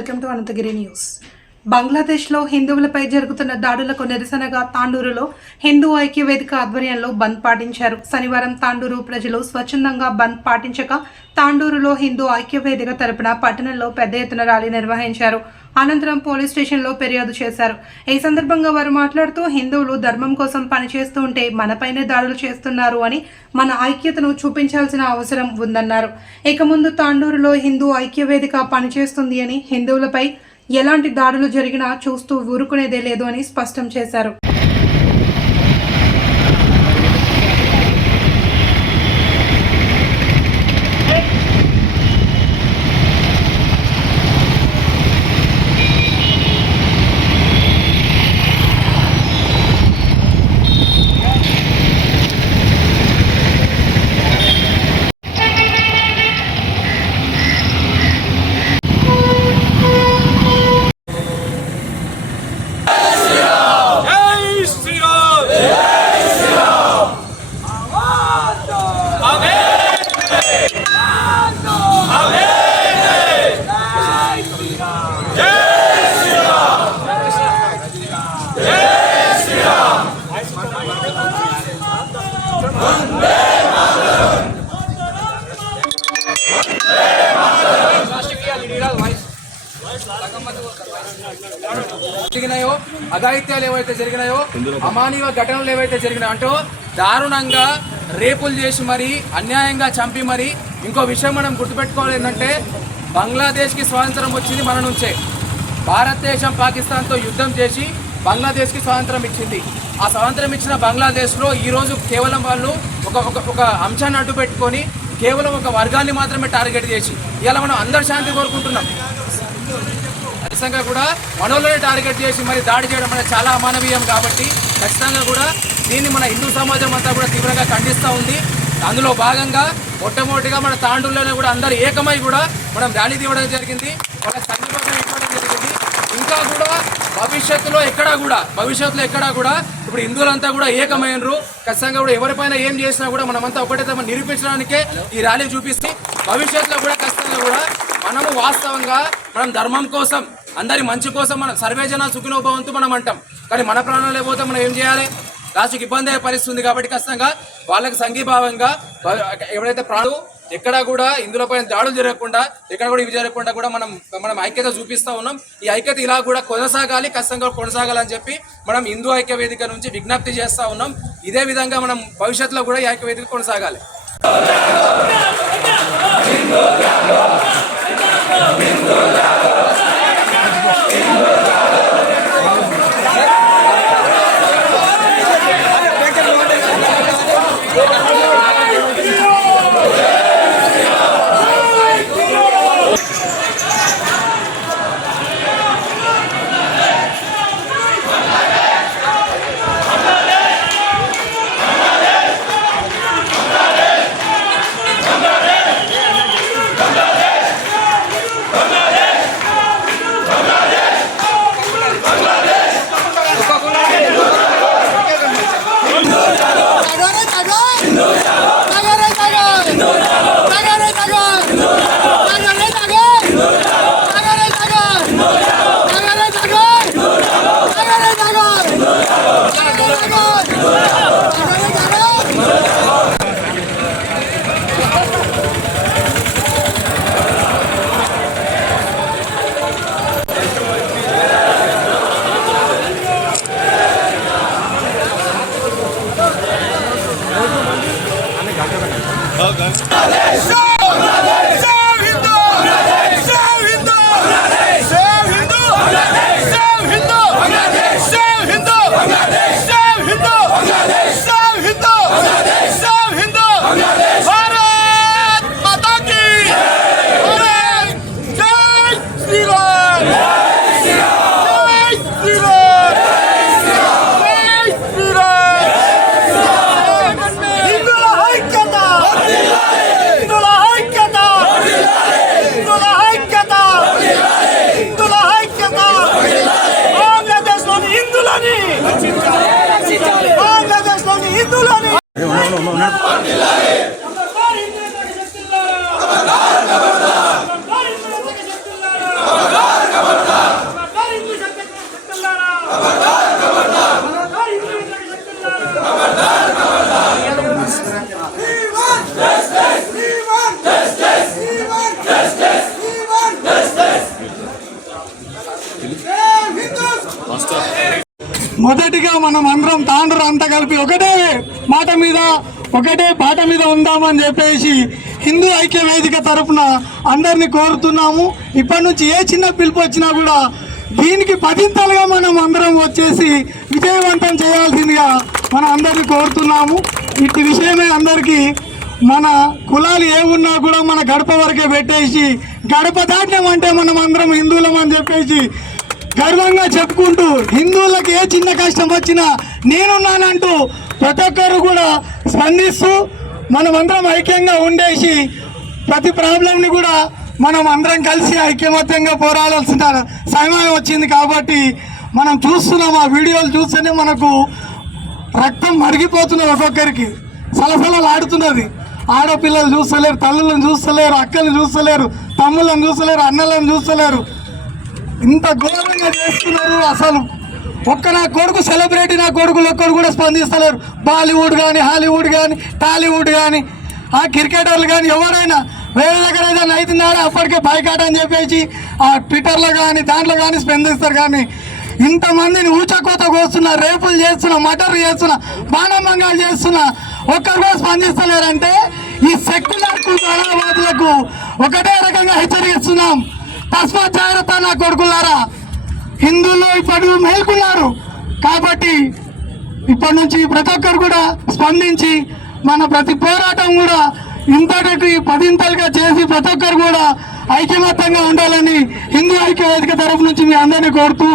Welcome to അനന്തഗിരി news. బంగ్లాదేశ్లో హిందువులపై జరుగుతున్న దాడులకు నిరసనగా తాండూరులో హిందూ ఐక్య వేదిక ఆధ్వర్యంలో బంద్ పాటించారు. శనివారం తాండూరు ప్రజలు స్వచ్ఛందంగా బంద్ పాటించక తాండూరులో హిందూ ఐక్య వేదిక తరపున పట్టణంలో పెద్ద ఎత్తున ర్యాలీ నిర్వహించారు. అనంతరం పోలీస్ స్టేషన్లో ఫిర్యాదు చేశారు. ఈ సందర్భంగా వారు మాట్లాడుతూ హిందువులు ధర్మం కోసం పనిచేస్తూ ఉంటే మనపైనే దాడులు చేస్తున్నారు అని మన ఐక్యతను చూపించాల్సిన అవసరం ఉందన్నారు. ఇక ముందు తాండూరులో హిందూ ఐక్య వేదిక పనిచేస్తుంది అని హిందువులపై ఎలాంటి దాడులు జరిగినా చూస్తూ ఊరుకునేదే లేదు అని స్పష్టం చేశారు. జరిగినాయో అఘాయిత్యాలు ఏవైతే జరిగినాయో అమానవ ఘటనలు ఏవైతే జరిగినాయో అంటూ దారుణంగా రేపులు చేసి మరి అన్యాయంగా చంపి మరి ఇంకో విషయం మనం గుర్తుపెట్టుకోవాలి ఏంటంటే బంగ్లాదేశ్కి స్వాతంత్రం వచ్చింది మన నుంచే. భారతదేశం పాకిస్తాన్తో యుద్ధం చేసి బంగ్లాదేశ్కి స్వాతంత్రం ఇచ్చింది. ఆ స్వాతంత్రం ఇచ్చిన బంగ్లాదేశ్లో ఈరోజు కేవలం వాళ్ళు ఒక ఒక ఒక అంశాన్ని అడ్డు పెట్టుకొని కేవలం ఒక వర్గాన్ని మాత్రమే టార్గెట్ చేసి ఇలా మనం అందరి శాంతి కోరుకుంటున్నాం. ఖచ్చితంగా కూడా మనోళ్ళని టార్గెట్ చేసి మరి దాడి చేయడం అనేది చాలా అమానవీయం కాబట్టి ఖచ్చితంగా కూడా దీన్ని మన హిందూ సమాజం అంతా కూడా తీవ్రంగా ఖండిస్తూ ఉంది. అందులో భాగంగా మొట్టమొదటిగా మన తాండూళ్ళలో కూడా అందరు ఏకమై కూడా మనం ర్యాలీ తీయడం జరిగింది. వాళ్ళ సంఘీభావం ఇవ్వడం జరిగింది. ఇంకా కూడా భవిష్యత్తులో ఎక్కడా కూడా భవిష్యత్తులో ఎక్కడా కూడా ఇప్పుడు హిందువులంతా కూడా ఏకమైనరు ఖచ్చితంగా కూడా ఎవరిపైన ఏం చేసినా కూడా మనమంతా ఒకటే తమ నిరూపించడానికే ఈ ర్యాలీ చూపిస్తే భవిష్యత్తులో కూడా ఖచ్చితంగా కూడా మనము వాస్తవంగా మనం ధర్మం కోసం అందరి మంచి కోసం మనం సర్వేజన సుఖినోభవంతు మనం అంటాం. కానీ మన ప్రాణాలు లేకపోతే మనం ఏం చేయాలి? లాస్ట్కి ఇబ్బంది అయ్యే పరిస్థితుంది కాబట్టి ఖచ్చితంగా వాళ్ళకి సంఘీభావంగా ఎవరైతే ప్రాణం ఎక్కడ కూడా ఇందులో పైన దాడులు జరగకుండా ఎక్కడ కూడా ఇవి జరగకుండా కూడా మనం మనం ఐక్యత చూపిస్తా ఉన్నాం. ఈ ఐక్యత ఇలా కూడా కొనసాగాలి ఖచ్చితంగా కొనసాగాలని చెప్పి మనం హిందూ ఐక్య వేదిక నుంచి విజ్ఞప్తి చేస్తూ ఉన్నాం. ఇదే విధంగా మనం భవిష్యత్తులో కూడా ఈ ఐక్య వేదిక కొనసాగాలి. Alexandre! మొదటిగా మనం అందరం తాండ్రు అంతా కలిపి ఒకటే మాట మీద ఒకటే పాట మీద ఉందామని చెప్పేసి హిందూ ఐక్య వేదిక తరఫున అందరినీ కోరుతున్నాము. ఇప్పటి నుంచి ఏ చిన్న పిలుపు వచ్చినా కూడా దీనికి పదింతలుగా మనం అందరం వచ్చేసి విజయవంతం చేయాల్సిందిగా మనం అందరినీ కోరుతున్నాము. ఇట్టి విషయమే అందరికీ మన కులాలు ఏమున్నా కూడా మన గడప వరకే పెట్టేసి గడప దాటినామంటే మనం అందరం హిందువులం అని చెప్పేసి గర్వంగా చెప్పుకుంటూ హిందువులకు ఏ చిన్న కష్టం వచ్చినా నేనున్నానంటూ ప్రతి ఒక్కరు కూడా స్పందిస్తూ మనమందరం ఐక్యంగా ఉండేసి ప్రతి ప్రాబ్లంని కూడా మనం అందరం కలిసి ఐక్యమత్యంగా పోరాడాల్సిన సమయం వచ్చింది కాబట్టి మనం చూస్తున్నాం ఆ వీడియోలు చూస్తేనే మనకు రక్తం మరిగిపోతున్నది ఒక్కొక్కరికి. సలసలలాడుతున్నది ఆడపిల్లలు చూస్తలేరు తల్లులను చూస్తలేరు అక్కలను చూస్తలేరు తమ్ముళ్ళని చూస్తలేరు అన్నలను చూస్తలేరు. ఇంత ఘోరంగా చేస్తున్నారు అసలు. ఒక్క నా కొడుకు సెలబ్రిటీ నా కొడుకులు ఒక్కరు కూడా స్పందిస్తలేరు. బాలీవుడ్ కానీ హాలీవుడ్ కానీ టాలీవుడ్ కానీ ఆ క్రికెటర్లు కానీ ఎవరైనా వేరే దగ్గర ఏదైనా అవుతున్నారో? అప్పటికే బైకాట్ అని చెప్పేసి ఆ ట్విట్టర్లో కానీ దాంట్లో కానీ స్పందిస్తారు కానీ ఇంతమందిని ఊచకోత కోస్తున్నా రేపులు చేస్తున్నా మటర్ చేస్తున్నా బాణమంగాలు చేస్తున్నా ఒక్కరు కూడా స్పందిస్తలేరంటే ఈ సెక్యులర్కు ఒకటే రకంగా హెచ్చరిస్తున్నాం. తస్మాత్ జాగ్రత్త నా కొడుకులారా? హిందువులు ఇప్పుడు మేల్కున్నారు. కాబట్టి ఇప్పటి నుంచి ప్రతి ఒక్కరు కూడా స్పందించి మన ప్రతి పోరాటం కూడా ఇంతటి పదింతలుగా చేసి ప్రతి ఒక్కరు కూడా ఐక్యమత్యంగా ఉండాలని హిందూ ఐక్య వేదిక తరఫు నుంచి మీ అందరినీ కోరుతూ